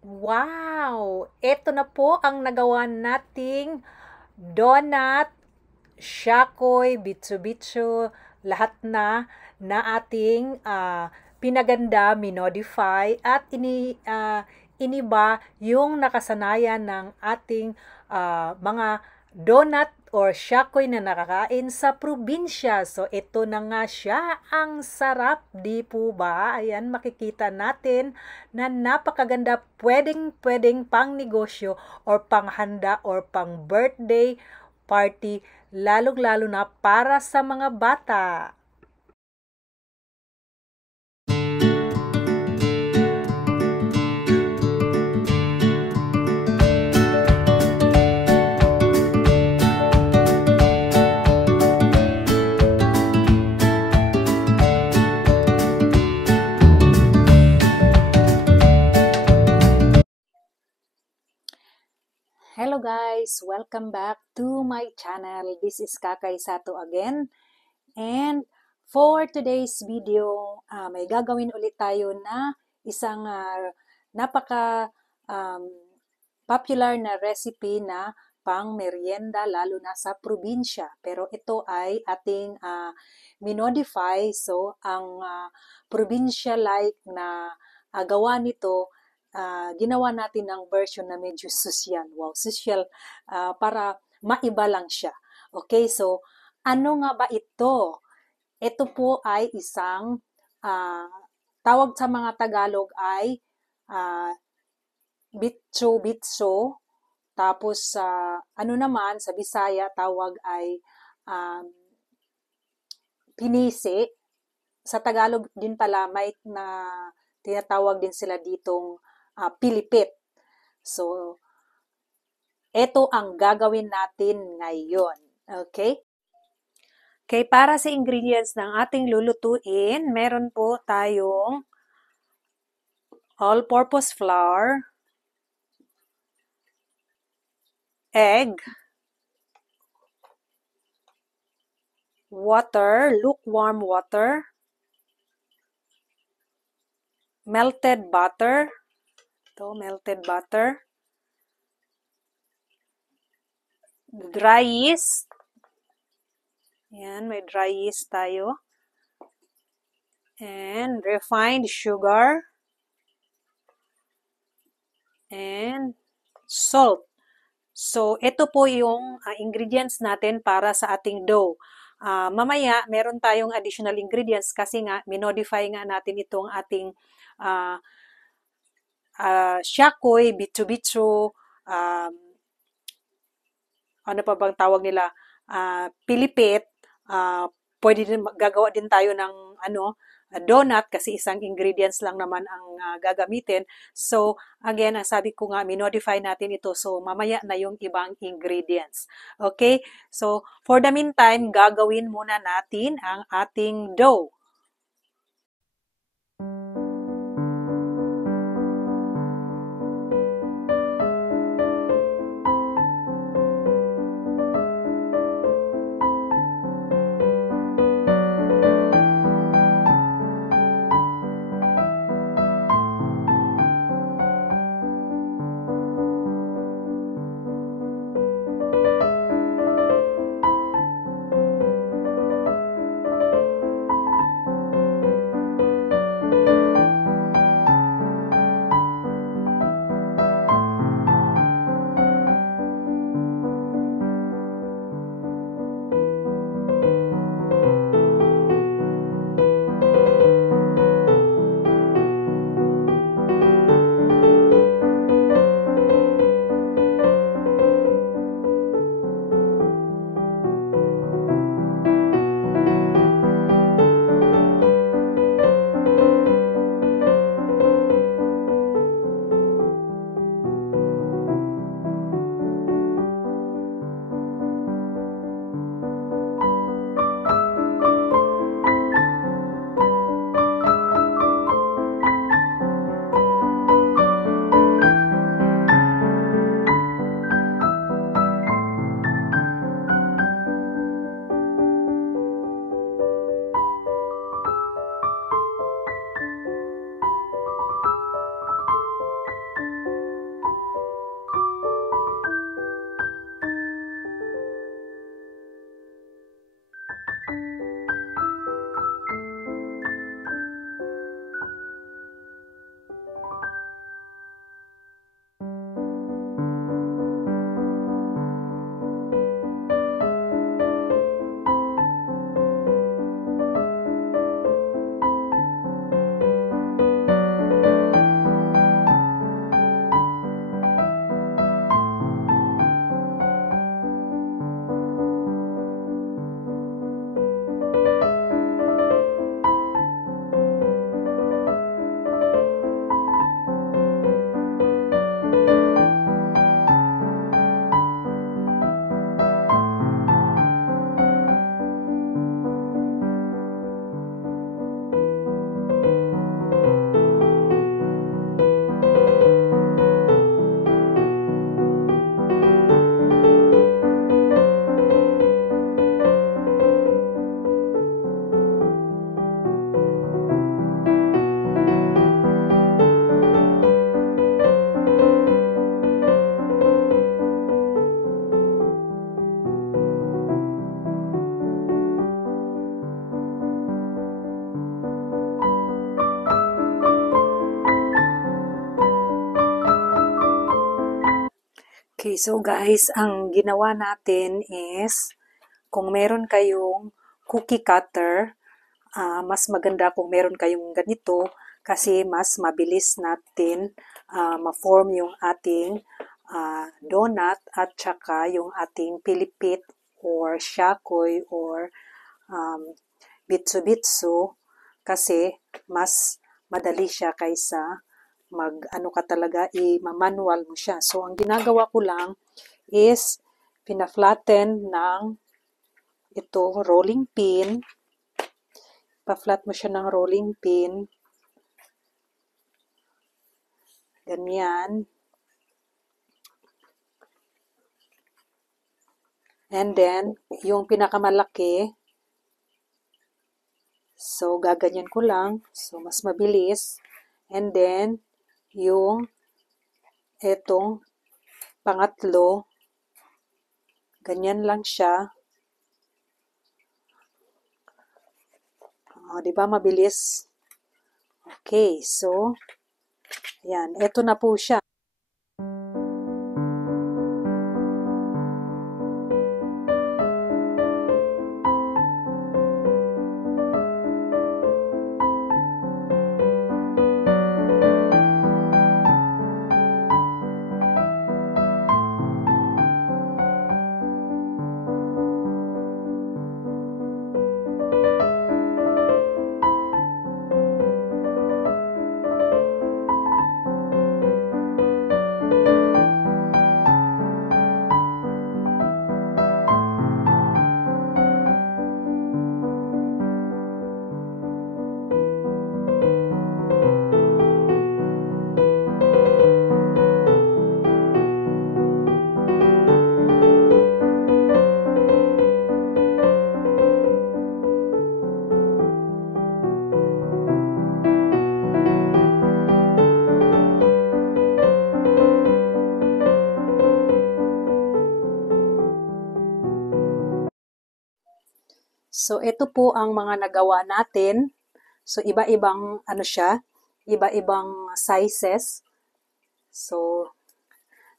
Wow! Ito na po ang nagawa nating donut, shakoy, bitso-bitso, lahat na ating pinaganda, minodify at iniba yung nakasanayan ng ating mga donut or shakoy na nakakain sa probinsya. So, ito na nga siya. Ang sarap, di po ba? Ayan, makikita natin na napakaganda. Pwedeng pang negosyo or panghanda or pang birthday party, lalong-lalo na para sa mga bata. Hello guys! Welcome back to my channel. This is Kakay Sato again. And for today's video, may gagawin ulit tayo na isang napaka um, popular na recipe na pang merienda lalo na sa probinsya. Pero ito ay ating minodify. So, ang probinsya-like na gawa nito, ginawa natin ng version na medyo social. Wow, social para maiba lang siya. Okay, so ano nga ba ito? Ito po ay isang tawag sa mga Tagalog ay uh, bitso-bitso. Tapos sa ano naman sa Bisaya tawag ay um, pinisi. Sa Tagalog din pala may na tinatawag din sila ditong pilipit. So, ito ang gagawin natin ngayon. Okay? Okay, para sa ingredients ng ating lulutuin, meron po tayong all-purpose flour, egg, water, lukewarm water, melted butter, melted butter, dry yeast. Yan, may dry yeast tayo. And refined sugar. And salt. So, ito po yung ingredients natin para sa ating dough. Mamaya, meron tayong additional ingredients kasi nga, minodify nga natin itong ating shakoy, bitso-bitso, ano pa bang tawag nila, pilipit, pwede din, gagawa din tayo ng donut kasi isang ingredients lang naman ang gagamitin. So, again, ang sabi ko nga, minodify natin ito. So, mamaya na yung ibang ingredients. Okay? So, for the meantime, gagawin muna natin ang ating dough. Okay, so guys, ang ginawa natin is, kung meron kayong cookie cutter, mas maganda kung meron kayong ganito kasi mas mabilis natin ma-form yung ating donut at saka yung ating pilipit or shakoy or bitso-bitso kasi mas madali siya kaysa mag-ano ka talaga, i-manual mo siya. So, ang ginagawa ko lang is pina-flatten ng ito, rolling pin. Pa-flat mo siya ng rolling pin. Ganyan. And then, yung pinakamalaki, so gaganyan ko lang. So, mas mabilis. And then, yung etong pangatlo, ganyan lang siya. Di ba mabilis? Okay, so, yan. Ito na po siya. So, ito po ang mga nagawa natin. So, iba-ibang ano siya, iba-ibang sizes. So,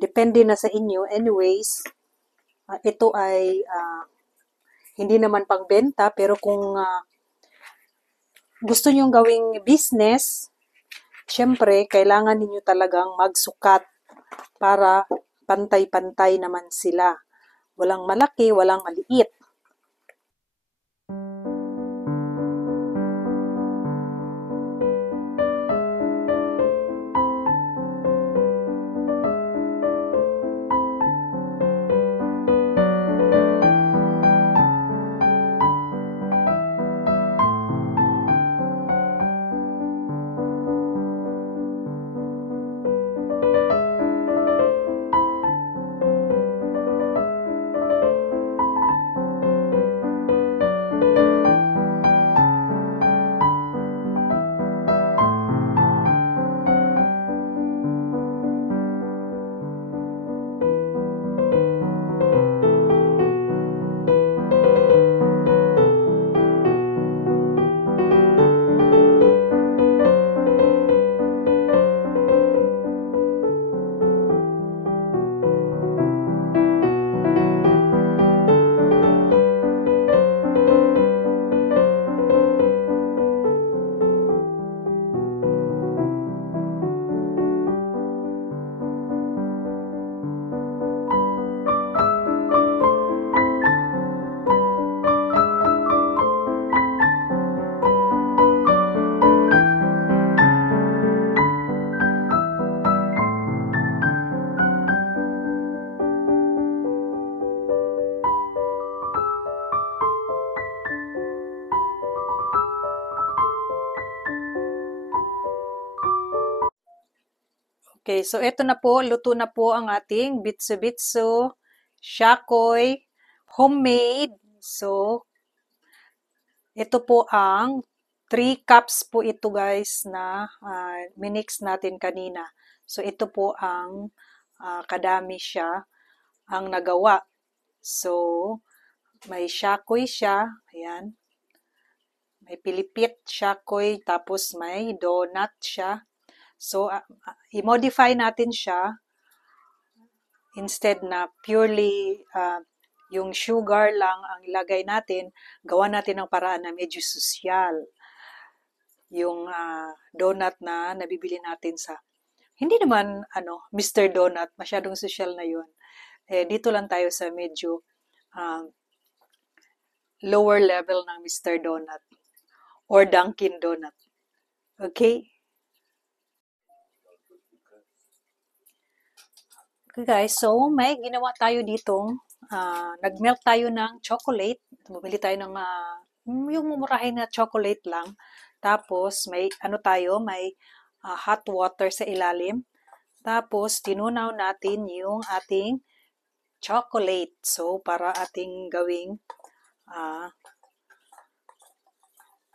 depende na sa inyo. Anyways, ito ay hindi naman pangbenta, pero kung gusto nyong gawing business, syempre, kailangan ninyo talagang magsukat para pantay-pantay naman sila. Walang malaki, walang maliit. Okay, so ito na po, luto na po ang ating bitso-bitso, shakoy, homemade. So, ito po ang 3 cups po ito guys na minix natin kanina. So, ito po ang kadami siya ang nagawa. So, may shakoy siya, ayan. May pilipit, shakoy, tapos may donut siya. So, i-modify natin siya. instead na purely yung sugar lang ang ilagay natin, gawa natin ng paraan na medyo sosyal. Yung donut na nabibili natin sa, hindi naman Mr. Donut, masyadong sosyal na yun. Dito lang tayo sa medyo lower level ng Mr. Donut or Dunkin' Donut. Okay? Okay guys, so may ginawa tayo ditong, nag-melt tayo ng chocolate. Bumili tayo ng yung mumurahin na chocolate lang. Tapos may may hot water sa ilalim. Tapos tinunaw natin yung ating chocolate. So para ating gawing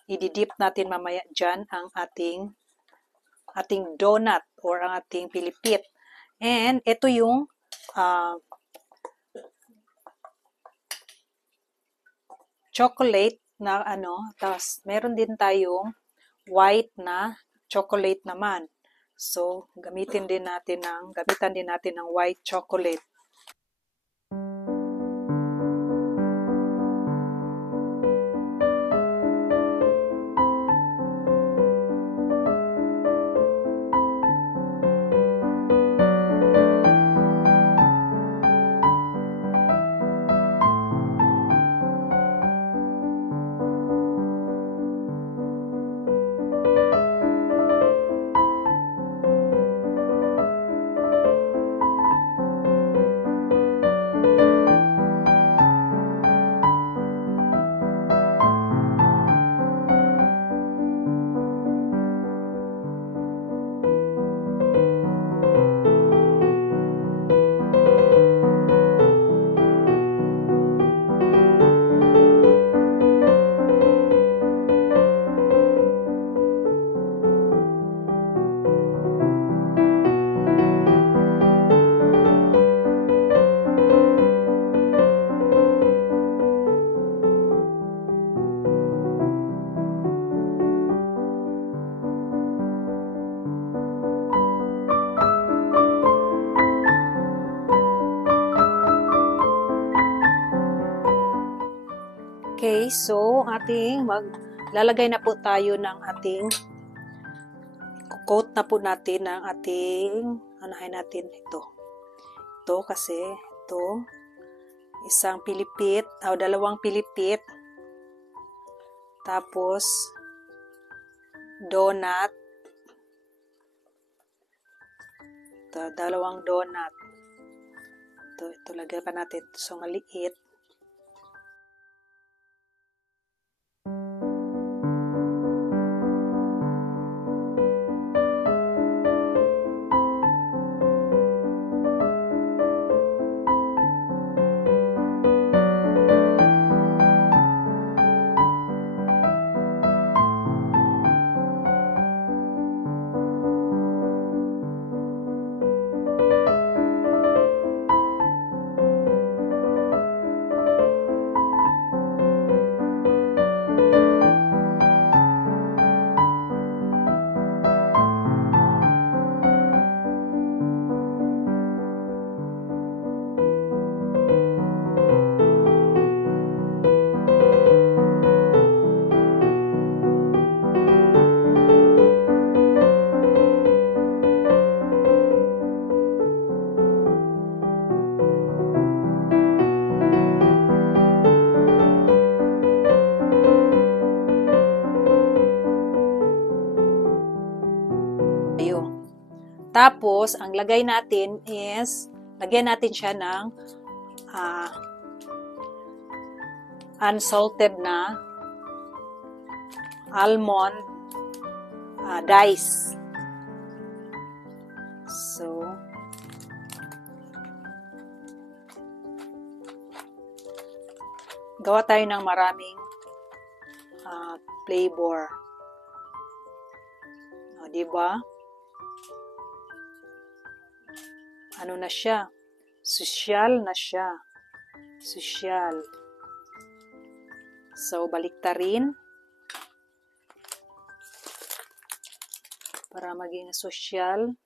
ididip natin mamaya dyan ang ating donut or ang ating pilipit. And ito yung chocolate na tapos meron din tayong white na chocolate naman. So, gamitan din natin ng white chocolate. Okay, so maglalagay na po tayo ng ating, coat na po natin ng ating, anahin natin ito. Ito kasi, ito, isang pilipit, o dalawang pilipit, tapos, donut, ito, dalawang donut. Ito lagay pa natin, so maliit. Tapos, ang lagay natin is, lagyan natin siya ng unsalted na almond dice. So, gawa tayo ng maraming flavor. O, diba? Ano na siya? Sosyal na siya. Sosyal. So, baliktarin. Para maging sosyal.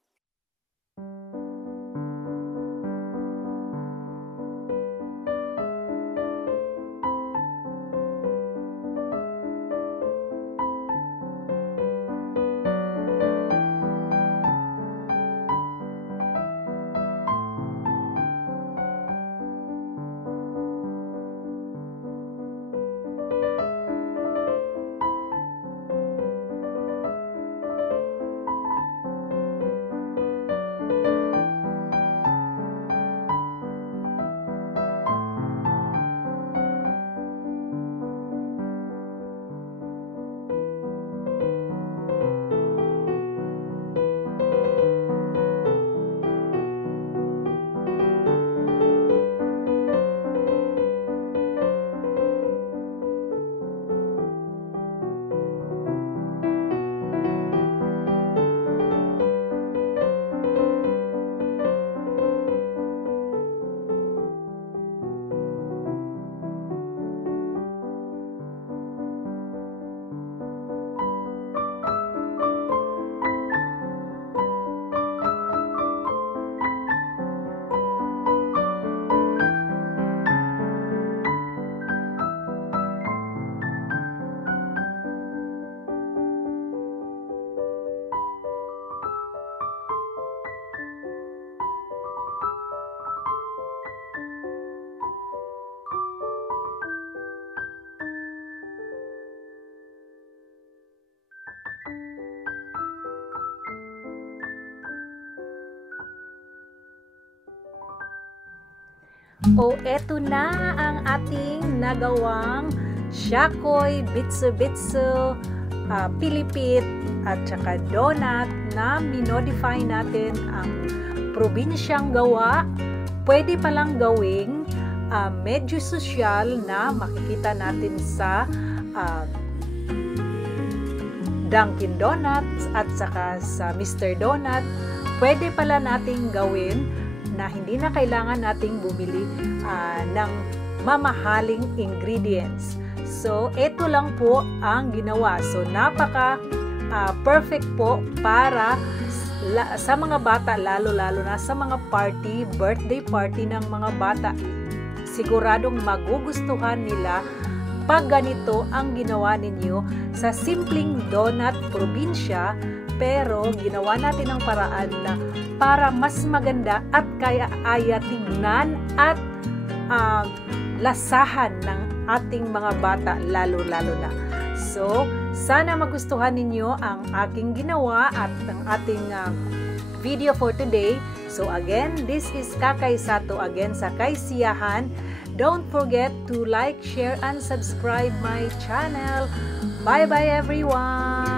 O eto na ang ating nagawang Shakoy, Bitsu-Bitsu, Pilipit at saka donut na minodify natin ang probinsyang gawa. Pwede palang gawing medyo sosyal na makikita natin sa Dunkin Donuts at saka sa Mr. Donut. Pwede pala nating gawin na hindi na kailangan nating bumili ng mamahaling ingredients. So, ito lang po ang ginawa. So, napaka perfect po para sa mga bata, lalo-lalo na sa mga party, birthday party ng mga bata. Siguradong magugustuhan nila pag ganito ang ginawa ninyo sa simpleng donut probinsya, pero ginawa natin ang paraan na para mas maganda at kaya tignan at lasahan ng ating mga bata, lalo-lalo na. So, sana magustuhan ninyo ang aking ginawa at ang ating video for today. So again, this is Kakay Sato again sa Kaysiyahan. Don't forget to like, share, and subscribe my channel. Bye-bye everyone!